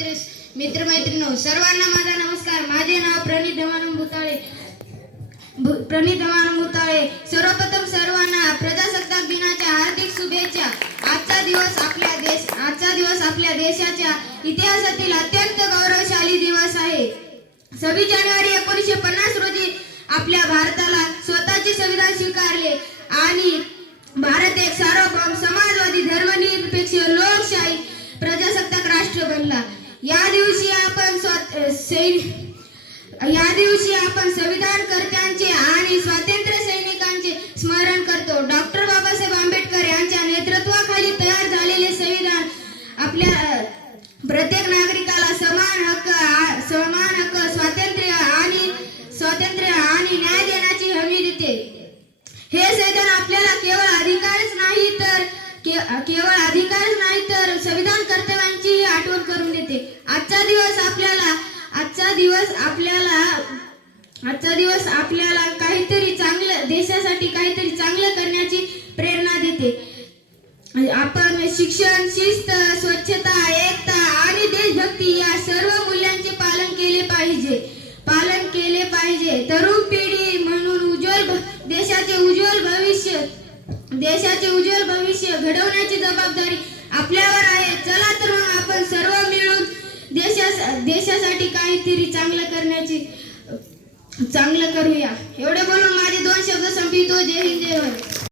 मित्र मित्रमैत्रिणो सर्वांना माझा नमस्कार. माझे नाव प्रणित धमानंद भुताळे प्रणित धमानंद भुताळे सर्वप्रथम सर्वांना प्रजासत्ताक दिनाच्या हार्दिक शुभेच्छा. आजचा दिवस आपल्या देश आजचा दिवस आपल्या देशाच्या इतिहासातील अत्यंत गौरवशाली दिवस आहे. सव्वीस जानेवारी एकोणीसशे पन्नास रोजी आपल्या भारताला स्वतःचे संविधान स्वीकारले आणि या दिवशी आपण संविधान कर्त्यांचे आणि स्वातंत्र्य सैनिकांचे स्मरण करतो. डॉक्टर बाबासाहेब आंबेडकर यांच्या नेतृत्वाखाली तयार झालेले संविधान आपल्या प्रत्येक नागरिकाला समान हक्क समान हक्क स्वातंत्र्य आणि स्वातंत्र्य आणि न्याय देण्याची हमी देते. हे संविधान आपल्याला केवळ अधिकारच नाही तर केवळ अधिकारच नाही तर संविधान कर्तव्यांचीही आठवण करून देते आजचा दिवस आपल्याला आजचा दिवस आपल्याला आजचा दिवस आपल्याला काहीतरी चांगलं देशासाठी काहीतरी चांगलं करण्याची प्रेरणा देते. आपण शिक्षण शिस्त स्वच्छता एकता आणि देशभक्ती या सर्व मूल्यांचे पालन केले पाहिजे. पालन केले पाहिजे. तरुण पिढी म्हणून उज्ज्वल देशाचे उज्ज्वल भविष्य देशाचे उज्ज्वल भविष्य घडवण्याची जबाबदारी आपल्यावर आहे. चला तर मग आपण सर्व मिळून देशा देशासाठी काहीतरी चांगलं करण्याची चांगलं करूया. एवढे बोलून माझे दोन शब्द संपितो जय हिंद जय भारत